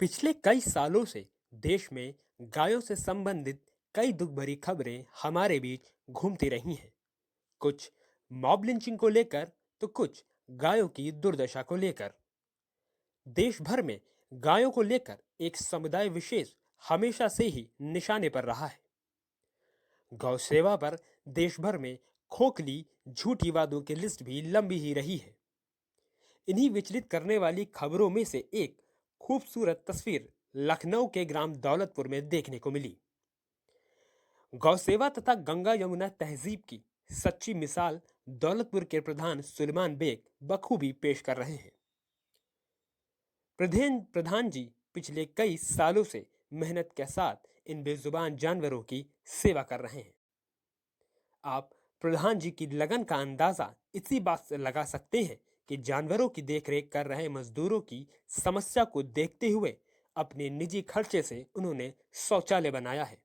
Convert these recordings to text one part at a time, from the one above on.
पिछले कई सालों से देश में गायों से संबंधित कई दुख भरी खबरें हमारे बीच घूमती रही हैं। कुछ मॉब लिंचिंग को लेकर तो कुछ गायों की दुर्दशा को लेकर। देश भर में गायों को लेकर एक समुदाय विशेष हमेशा से ही निशाने पर रहा है। गौ सेवा पर देश भर में खोखली झूठी वादों की लिस्ट भी लंबी ही रही है। इन्हीं विचलित करने वाली खबरों में से एक खूबसूरत तस्वीर लखनऊ के ग्राम दौलतपुर में देखने को मिली। गौसेवा तथा गंगा यमुना तहजीब की सच्ची मिसाल दौलतपुर के प्रधान सुलेमान बेग बखूबी पेश कर रहे हैं। प्रधान जी पिछले कई सालों से मेहनत के साथ इन बेजुबान जानवरों की सेवा कर रहे हैं। आप प्रधान जी की लगन का अंदाजा इसी बात से लगा सकते हैं कि जानवरों की देखरेख कर रहे मजदूरों की समस्या को देखते हुए अपने निजी खर्चे से उन्होंने शौचालय बनाया है।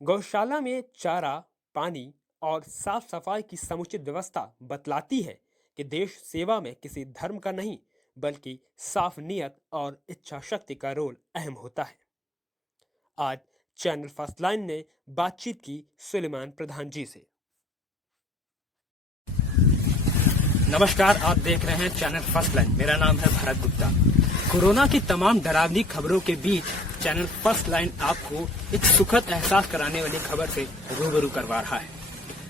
गौशाला में चारा, पानी और साफ सफाई की समुचित व्यवस्था बतलाती है कि देश सेवा में किसी धर्म का नहीं बल्कि साफ नियत और इच्छा शक्ति का रोल अहम होता है। आज चैनल फर्स्ट लाइन ने बातचीत की सुलेमान प्रधान जी से। नमस्कार, आप देख रहे हैं चैनल फर्स्ट लाइन। मेरा नाम है भरत गुप्ता। कोरोना की तमाम डरावनी खबरों के बीच चैनल फर्स्ट लाइन आपको एक सुखद एहसास कराने वाली खबर से रूबरू करवा रहा है।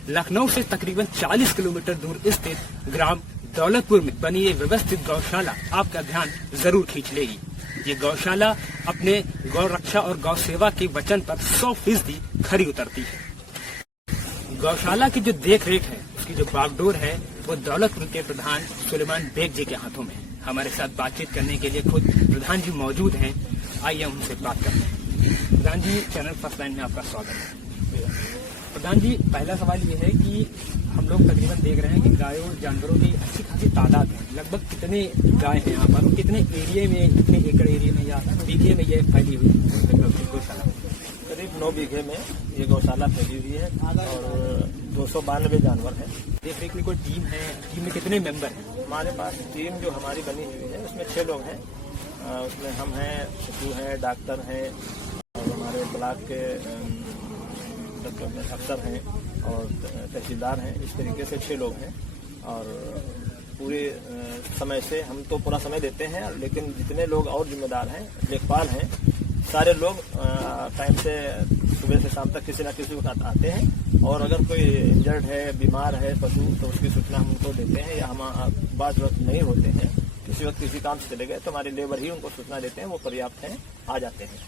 लखनऊ से तकरीबन 40 किलोमीटर दूर स्थित ग्राम दौलतपुर में बनी ये व्यवस्थित गौशाला आपका ध्यान जरूर खींच लेगी। ये गौशाला अपने गौ रक्षा और गौ सेवा के वचन पर 100% खरी उतरती है। गौशाला की जो देख रेख है, उसकी जो बागडोर है, वो दौलतपुर के प्रधान सुलेमान बेग जी के हाथों में है। हमारे साथ बातचीत करने के लिए खुद प्रधान जी मौजूद हैं। आइए हम उनसे बात करते हैं। प्रधान जी, चैनल फर्स्ट लाइन में आपका स्वागत है। प्रधान जी, पहला सवाल ये है कि हम लोग तकरीबन देख रहे हैं कि गायों जानवरों की अच्छी खासी तादाद है। लगभग कितने गाय हैं यहाँ पर, कितने एरिया में, कितने एकड़ एरिया में या बीघे में ये फैली हुई है गौशाला? करीब 9 बीघे में ये गौशाला फैली हुई है और 292 जानवर हैं। देख रेख में कोई टीम है? टीम में कितने मेंबर हैं? हमारे पास टीम जो हमारी बनी हुई है उसमें 6 लोग हैं। उसमें हम हैं, शिशु हैं, डॉक्टर हैं और हमारे ब्लॉक के अफसर हैं और तहसीलदार हैं। इस तरीके से 6 लोग हैं और पूरे समय से हम तो पूरा समय देते हैं, लेकिन जितने लोग और जिम्मेदार हैं, लेखपाल हैं, सारे लोग टाइम से सुबह से शाम तक किसी न किसी वक्त आते हैं और अगर कोई इंजर्ड है, बीमार है पशु, तो उसकी सूचना हम उनको देते हैं या हम बाद वक्त नहीं होते हैं, किसी वक्त किसी काम से चले गए तो हमारे लेबर ही उनको सूचना देते हैं। वो पर्याप्त हैं, आ जाते हैं,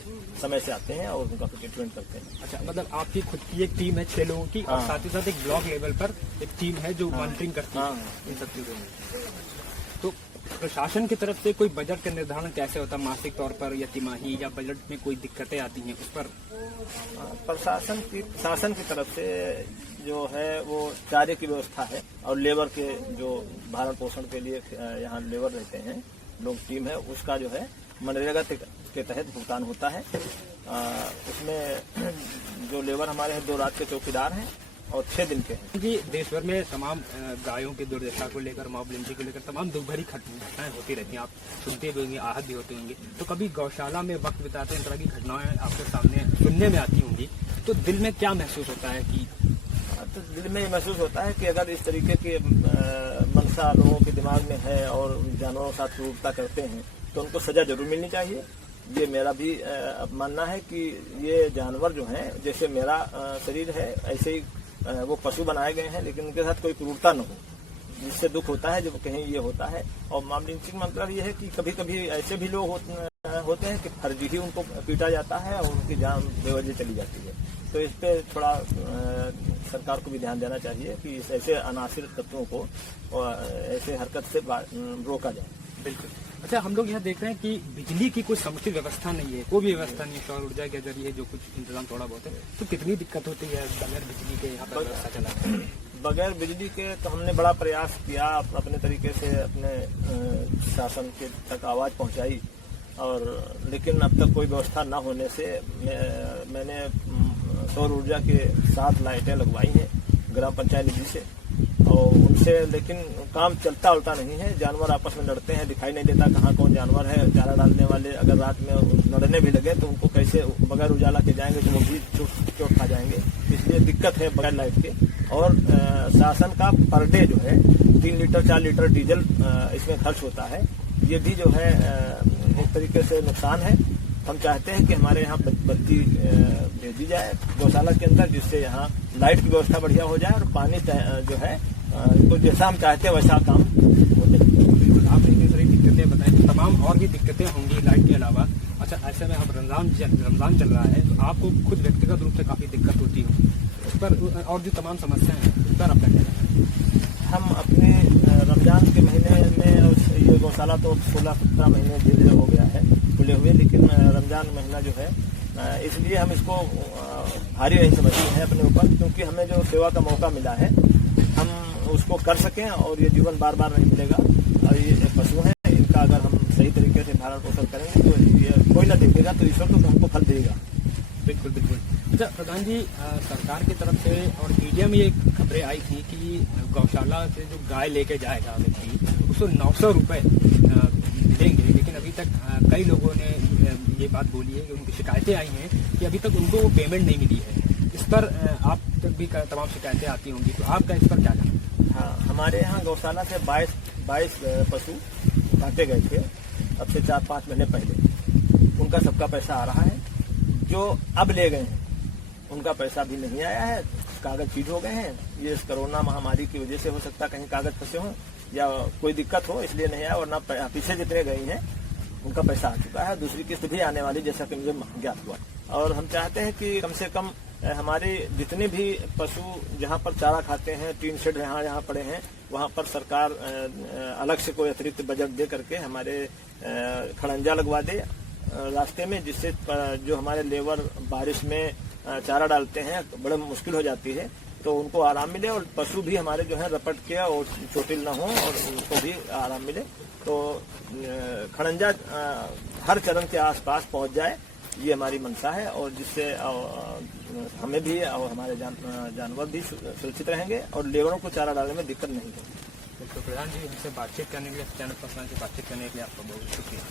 समय से आते हैं और उनका ट्रीटमेंट करते हैं। अच्छा, मतलब आपकी खुद की एक टीम है 6 लोगों की और साथ ही साथ एक ब्लॉक लेवल पर एक टीम है जो मॉनिटरिंग करती है इन सब चीजों में। तो प्रशासन की तरफ से कोई बजट का निर्धारण कैसे होता है, मासिक तौर पर या तिमाही, या बजट में कोई दिक्कतें आती हैं उस पर? शासन की तरफ से जो है वो चारे की व्यवस्था है और लेबर के जो भरण पोषण के लिए यहाँ लेबर रहते हैं लोग, टीम है, उसका जो है मनरेगा के तहत भुगतान होता है। उसमें जो लेबर हमारे हैं 2 रात के चौकीदार हैं और 6 दिन के हैं। जी, देश भर में तमाम गायों की दुर्दशा को लेकर, मॉब लिंचिंग को लेकर तमाम दुख भरी घटनाएं होती रहती हैं। आप सुनते भी होंगे, आहत भी होते होंगे। तो कभी गौशाला में वक्त बिताते हैं, तरह की घटनाएं आपके सामने सुनने में आती होंगी, तो दिल में क्या महसूस होता है? कि तो दिल में महसूस होता है कि अगर इस तरीके की मनसा लोगों के दिमाग में है और जानवरों के साथ क्रूरता करते हैं तो उनको सजा जरूर मिलनी चाहिए। ये मेरा भी मानना है कि ये जानवर जो हैं, जैसे मेरा शरीर है ऐसे ही वो पशु बनाए गए हैं, लेकिन उनके साथ कोई क्रूरता न हो, जिससे दुख होता है जब कहीं ये होता है। और मॉब लिंचिंग मतलब ये है कि कभी कभी ऐसे भी लोग होते हैं कि फर्जी ही उनको पीटा जाता है और उनकी जान बेवजह चली जाती है। तो इस पे थोड़ा सरकार को भी ध्यान देना चाहिए कि ऐसे अनासिर तत्वों को ऐसे हरकत से रोका जाए। बिल्कुल। अच्छा, हम लोग यहाँ देख रहे हैं कि बिजली की कोई समुचित व्यवस्था नहीं है, कोई भी व्यवस्था नहीं है। सौर ऊर्जा के जरिए जो कुछ इंतजाम थोड़ा बहुत है, तो कितनी दिक्कत होती है बगैर बिजली के यहाँ पर व्यवस्था चलाते हैं? बगैर बिजली के तो हमने बड़ा प्रयास किया, अपने तरीके से अपने शासन के तक आवाज पहुंचाई, और लेकिन अब तक कोई व्यवस्था न होने से मैंने सौर ऊर्जा के 7 लाइटें लगवाई हैं ग्राम पंचायत निधि से उनसे लेकिन काम चलता उलटा नहीं है। जानवर आपस में लड़ते हैं, दिखाई नहीं देता कहाँ कौन जानवर है। चारा डालने वाले अगर रात में लड़ने भी लगे तो उनको कैसे बगैर उजाला के जाएंगे तो वो भी चोट खा जाएंगे। इसलिए दिक्कत है बगैर लाइट के। और शासन का पर डे जो है 3 लीटर 4 लीटर डीजल इसमें खर्च होता है। ये भी जो है एक तरीके से नुकसान है। हम चाहते हैं कि हमारे यहाँ बत्ती भेजी जाए गौशाला के अंदर, जिससे यहाँ लाइट की व्यवस्था बढ़िया हो जाए और पानी जो है तो जैसा हम चाहते हैं वैसा काम हो जाए। बिल्कुल, आपने इतनी सारी दिक्कतें बताई, तो तमाम और भी दिक्कतें होंगी लाइट के अलावा। अच्छा, ऐसे में अब रमजान चल रहा है तो आपको खुद व्यक्तिगत रूप से काफी दिक्कत होती होगी, उस पर और जो तमाम समस्याएं हैं उस पर आप क्या कहना है? हम अपने रमजान के महीने में ये गौशाला तो 16-17 महीने धीरे हो गया है खुले हुए, लेकिन रमजान महीना जो है इसलिए हम इसको भारी नहीं समझते हैं अपने ऊपर, क्योंकि हमें जो सेवा का मौका मिला है हम उसको कर सकें और ये जीवन बार बार नहीं मिलेगा। और ये पशु हैं, इनका अगर हम सही तरीके से भरण पोषण करेंगे तो ये कोई ना देखेगा तो ईश्वर तो हमको फल देगा। बिल्कुल बिल्कुल। अच्छा प्रधान जी, सरकार की तरफ से और मीडिया में ये खबरें आई थी कि गौशाला से जो गाय लेके जाएगा व्यक्ति उसको 900 रुपये देंगे, लेकिन अभी तक कई लोगों ने ये बात बोली है कि उनकी शिकायतें आई हैं कि अभी तक उनको वो पेमेंट नहीं मिली है। इस पर आप तक भी तमाम शिकायतें आती होंगी, तो आपका इस पर क्या कहना है? हाँ, हमारे यहाँ गौशाला से 22 पशु काटे गए थे अब से 4-5 महीने पहले। उनका सबका पैसा आ रहा है। जो अब ले गए हैं उनका पैसा भी नहीं आया है, कागज चीट हो गए हैं। ये इस कोरोना महामारी की वजह से हो सकता है, कहीं कागज फंसे हों या कोई दिक्कत हो इसलिए नहीं आया, वरना पीछे जितने गई हैं उनका पैसा आ चुका है। दूसरी किस्त भी आने वाली, जैसा कि मुझे ज्ञात हुआ। और हम चाहते हैं कि कम से कम हमारे जितने भी पशु जहाँ पर चारा खाते हैं, टीन शेड यहाँ पड़े हैं, वहाँ पर सरकार अलग से कोई अतिरिक्त बजट दे करके हमारे खड़ंजा लगवा दे रास्ते में, जिससे जो हमारे लेबर बारिश में चारा डालते हैं बड़े मुश्किल हो जाती है, तो उनको आराम मिले और पशु भी हमारे जो है रपट के और चोटिल न हो और उनको भी आराम मिले। तो खड़ंजा हर चरण के आसपास पहुंच जाए, ये हमारी मंशा है, और जिससे हमें भी और हमारे जानवर भी सुरक्षित रहेंगे और लेबरों को चारा डालने में दिक्कत नहीं होगी। तो प्रधान जी, हमसे बातचीत करने के लिए, चैनल पर से बातचीत करने के लिए आपका बहुत शुक्रिया।